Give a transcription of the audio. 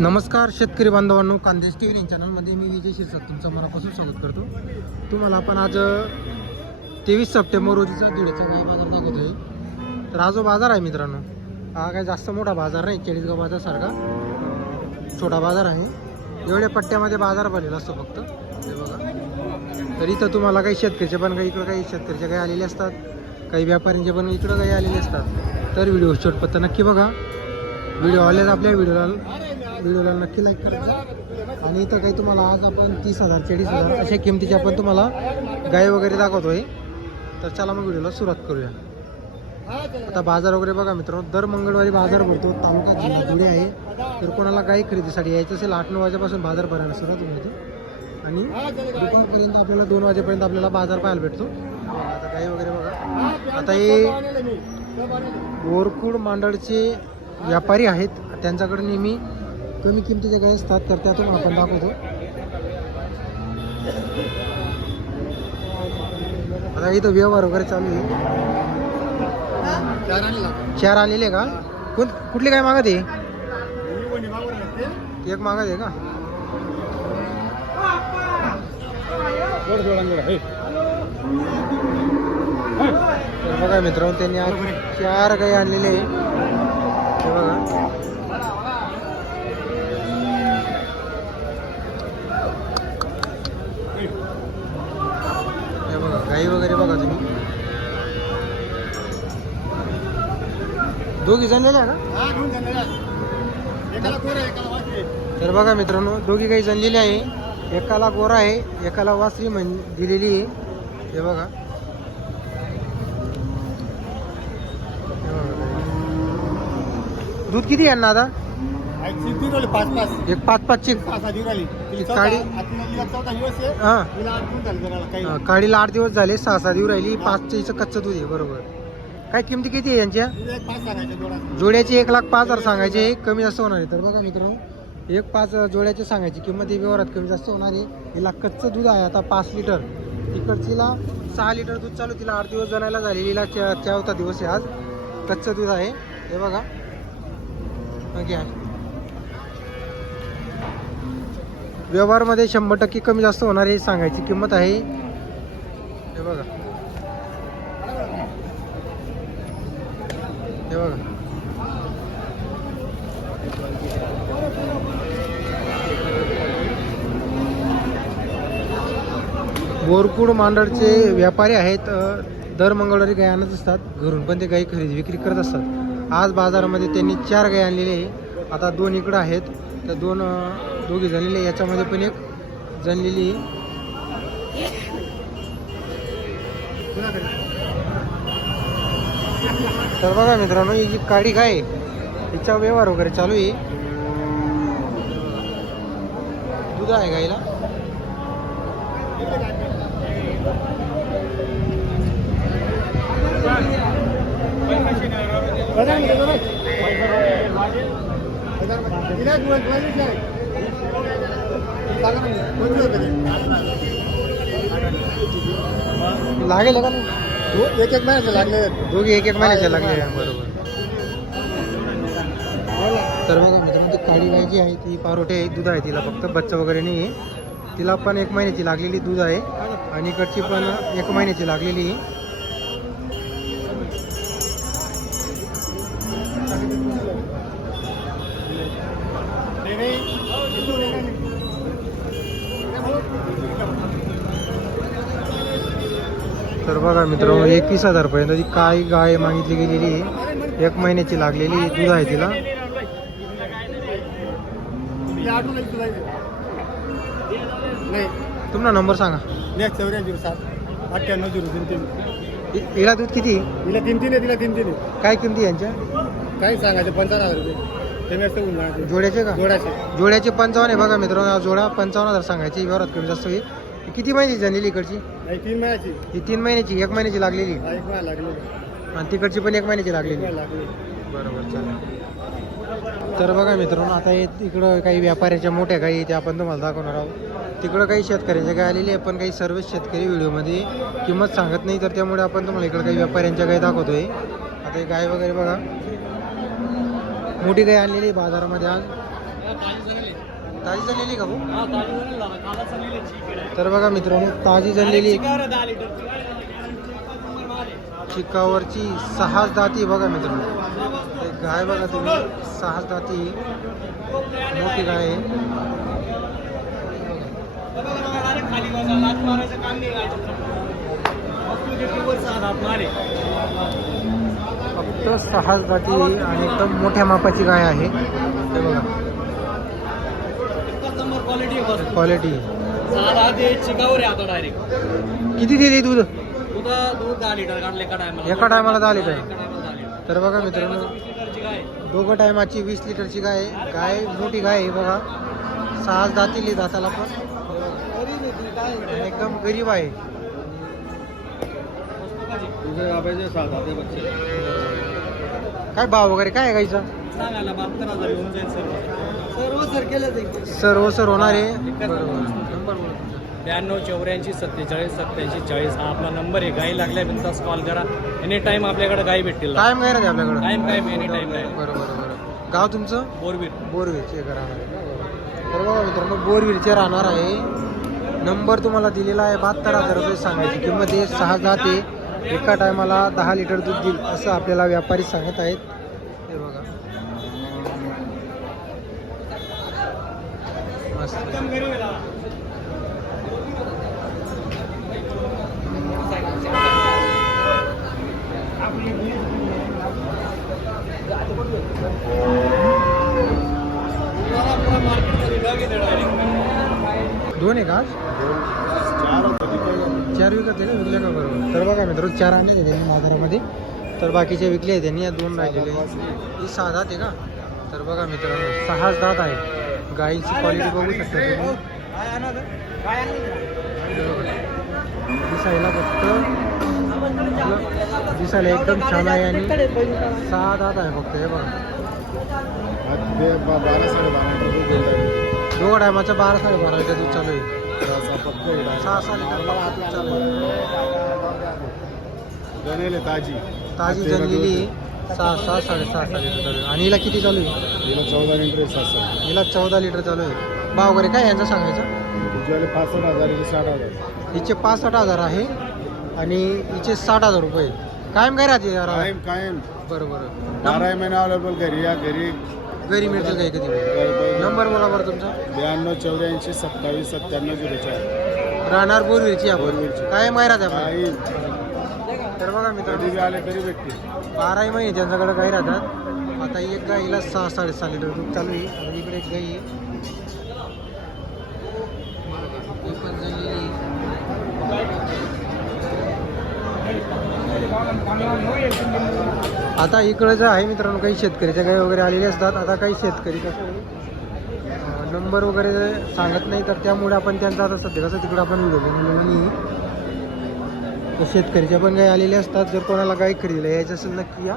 नमस्कार शेतकरी बांधवांनो कांदेश टी व्ही चॅनलमध्ये मी विजय शिरसाट. तुमचं मनापासून स्वागत करतो. तुम्हाला आपण आज तेवीस सप्टेंबर रोजीचा धुळ्याचा गाय बाजार दाखवतोय. तर हा जो बाजार आहे मित्रांनो हा काय जास्त मोठा बाजार नाही चाळीसगाव बाजारसारखा छोटा बाजार आहे. एवढ्या पट्ट्यामध्ये बाजार भरलेला असतो फक्त. ते बघा. तर इथं तुम्हाला काही शेतकऱ्याचे पण काही इकडं काही शेतकऱ्याचे काही आलेले असतात. काही व्यापाऱ्यांचे पण इकडं काही आलेले असतात. तर व्हिडिओ शेवटपर्यंत नक्की बघा. व्हिडिओ आलेच आपल्या व्हिडिओला व्हिडिओला नक्की लाईक करायचं आणि इथं काही तुम्हाला आज आपण तीस हजार चाळीस हजार अशा किमतीचे आपण तुम्हाला गाय वगैरे दाखवतोय. तर चला मग व्हिडिओला सुरुवात करूया. आता बाजार वगैरे बघा मित्रांनो दर मंगळवारी बाजार भरतो. तालुका जिल्हा धुळे आहे तर कोणाला गाय खरेदीसाठी यायचं असेल आठ नऊ वाजेपासून बाजार भरायला सुरुवात होते. आणि दुपारपर्यंत आपल्याला दोन वाजेपर्यंत आपल्याला बाजार पाहायला भेटतो. आता गाई वगैरे बघा. आता हे बोरकूड मांडळचे व्यापारी आहेत. त्यांच्याकडे नेहमी कमी किमतीच्या गाय असतात तर त्यातून आपण दाखवतो. आता इथं व्यवहार वगैरे चालू आहे. चार आलेले का? कोण कुठली काय मागत आहे? एक मागत आहे का? बघा मित्रांनो त्यांनी आज चार गाई आणलेले आहे. हे बघा. हे गाई वगैरे बघा तुम्ही. दोघी जणलेल्या का? तर बघा मित्रांनो दोघी काही जणलेले आहे. एकाला गोरा आहे एकाला वासरी म्हण दिलेली आहे. हे बघा. दूध किती आहे ना आता एक पाच पाचची पाच काळी- हां. तिला आठ दिवस झाले झाले सहा सहा दिवस राहिली. पाचच्या इथं कच्चं दूध आहे बरोबर. काय किमती किती आहे यांच्या? पाच जोड्याची. एक लाख पाच हजार सांगायचे कमी जास्त होणार आहे. तर बघा मित्रांनो एक पाच जोड्याचे सांगायची. किंमत ही व्यवहारात कमी जास्त होणार आहे. हिला कच्चं दूध आहे आता पाच लिटर. तिकडचीला सहा लिटर दूध चालू तिला आठ दिवस जणायला झालेली. हिला चा- चौथा दिवस आहे आज. कच्चं दूध आहे. हे बघा. घ्या. व्यवहारमध्ये शंभर टक्के कमी जास्त होणार हे सांगायची किंमत आहे. हे बघा. हे बघा. बोरकुड मांडरचे व्यापारी आहेत दर मंगळवारी गाय आणत असतात. घरून पण ते गाई खरेदी विक्री करत असतात. आज बाजारामध्ये त्यांनी चार गाय आणलेले आहे. आता दोन इकडं आहेत. त्या दोन दोघी झालेले आहे. याच्यामध्ये पण एक जणलेली तर बघा मित्रांनो ही जी काडी काय आहे, हिचा व्यवहार वगैरे चालू आहे. दूध आहे गाईला. तिला लागेल का? दो- एक एक महिन्याचे लागले. दोघी एक एक महिन्याच्या लागले बरोबर. तर मित्रांनो ती काळी गाय जी आहे ती पारोटे आहे दूध आहे तिला फक्त बच्चा वगैरे नाही आहे तिला पण एक महिन्याची लागलेली दूध आहे. आणि इकडची पण एक महिन्याची लागलेली आहे. तर बघा मित्रांनो एकवीस हजार पर्यंत ती काय गाय मागितली गेलेली आहे एक महिन्याची लागलेली दूध आहे तिला. नाही. तुमचा नंबर सांगा. चौऱ्याऐंशी सात अठ्ठ्याण्णव झिरो तीन तीन. हिला दूध किती? तिला तीन तीन आहे तिला तीन तीन आहे. काय किमती यांच्या? काय सांगायचं पंचावन्न हजार रुपये. जोड्याचे का? जोडाचे जोड्याचे पंचावन्न आहे बघा मित्रांनो हा जोडा पंचावन्न हजार सांगायची व्यवहारात कमी जास्त होईल. ही किती महिन्याची झालेली इकडची नाही तीन महिन्याची. ही तीन महिन्याची एक महिन्याची लागलेली? एक महिना लागले आणि तिकडची पण एक महिन्याची लागलेली? लागले बरोबर चालेल. तर बघा मित्रांनो आता हे इकडं काही व्यापाऱ्याच्या मोठ्या काही ते आपण तुम्हाला दाखवणार आहोत. तिकडं काही शेतकऱ्यांच्या गाय आलेली आहे पण काही सर्वच शेतकरी व्हिडिओमध्ये किंमत सांगत नाही तर त्यामुळे आपण तुम्हाला इकडं काही व्यापाऱ्यांच्या गाय दाखवतोय. आता ही गाय वगैरे बघा. मोठी गाय आणलेली आहे बाजारामध्ये आज. ताजी झालेली का भाऊ तर बघा मित्रांनो ताजी झालेली चिकावरची सहा दाती बघा मित्रांनो. एक गाय बघा तुम्ही सहा दाती. मोठी गाय आहे. फक्त सहा जाती आणि एकदम मोठ्या मापाची गाय आहे हे बघा क्वालिटी चिकावर आहे आता डायरेक्ट किती दिली दूध तुझं? दूध दहा लिटर काढले एका टायमाला एका टायमाला दहा लिटर तर बघा मित्रांनो दोघं टायमाची वीस लिटरची गाय आहे. गाय मोठी गाय आहे बघा. सहा दातीली दाताला पण. एकदम गरीब आहे तुझं आबाईचे सात आते बच्चे काय भाव वगैरे काय आहे गाईचा? सांगायला बहात्तर हजार येऊन जाईल सर्व. सर्व सर केलं सर्व सर होणार आहे. बरोबर. ब्याण्णव चौऱ्याऐंशी सत्तेचाळीस सत्याऐंशी चाळीस. हा आपला नंबर आहे. गाई लागल्या बिनतास कॉल करा. एनी टाइम आपल्याकडे गाई भेटतील. कायम काय राहते आपल्याकडं? Time time any time time बरं बरं बरं गाव तुमचं? बोरबीर बोरविरचे राहणार आहे? बरोबर. मित्रांनो बोरविरचे राहणार आहे. नंबर तुम्हाला दिलेला आहे बहात्तर हजार रुपये सांगायची. किंमत आहे सहा जाते. एका टायमाला दहा लिटर दूध देईल असं आपल्याला व्यापारी सांगत आहेत. हे बघा. मस्त. दोन आहे का? चार विकत आहे का? विकल्या का बरोबर? तर बघा मित्र चार आणले आहेत त्यांनी बाजारामध्ये. तर बाकीचे विकले आहेत त्यांनी या दोन राहिलेले ही सहा दात आहे का? तर बघा मित्रांनो सहा दात आहे. गाईची क्वालिटी बघू शकता तुम्ही. दिसायला फक्त दिसायला एकदम छान आहे आणि सहा दात आहे फक्त हे बघा. बारा साडे बारा. दोघं टायमाचं बारा साडे बारा लिटर दूध चालू आहे सहा सहा लिटर चालू आहे. गणेले ताजी. ताजी जनलेली सहा सहा साडेसहा सहा लिटर चालू आहे. आणि हिला किती चालू आहे? तिला चौदा लिटर सात हिला चौदा लिटर चालू आहे. भाव वगैरे काय यांचा सांगायचं? पासष्ट हजार साठ हजार. हिचे पासष्ट हजार आहे आणि हिचे साठ हजार रुपये. कायम काय राहते कायम कायम. बरं बरं. बारा महिने अवेलेबल घरी या घरी. घरी मिळतील का कधी नंबर बोला बरं तुमचा. ब्याण्णव चौऱ्याऐंशी सत्तावीस सत्त्याण्णव झिरो चार राहणार बोरविरची आपण. बोरविरची. काय माय राहते आपण काही तर बघा बी आले तरी भेटते बाराही महिने त्यांच्याकडे गाई राहतात आता एक गाईला सहा साडेसहा लिटर दूध चालू आहे. आणि इकडे एक गाई आहे. ही पण झालेली आहे. आता इकडं जे आहे मित्रांनो काही शेतकऱ्याच्या गाई वगैरे आलेले असतात. आता काही शेतकरी कसं नंबर वगैरे सांगत नाही तर त्यामुळे आपण त्यांचा आता सध्या कसं तिकडं आपण नाही. शेतकरीच्या शेतकऱ्याच्या पण गाई आलेल्या असतात जर कोणाला गाई खरेदीला यायचं असेल नक्की या.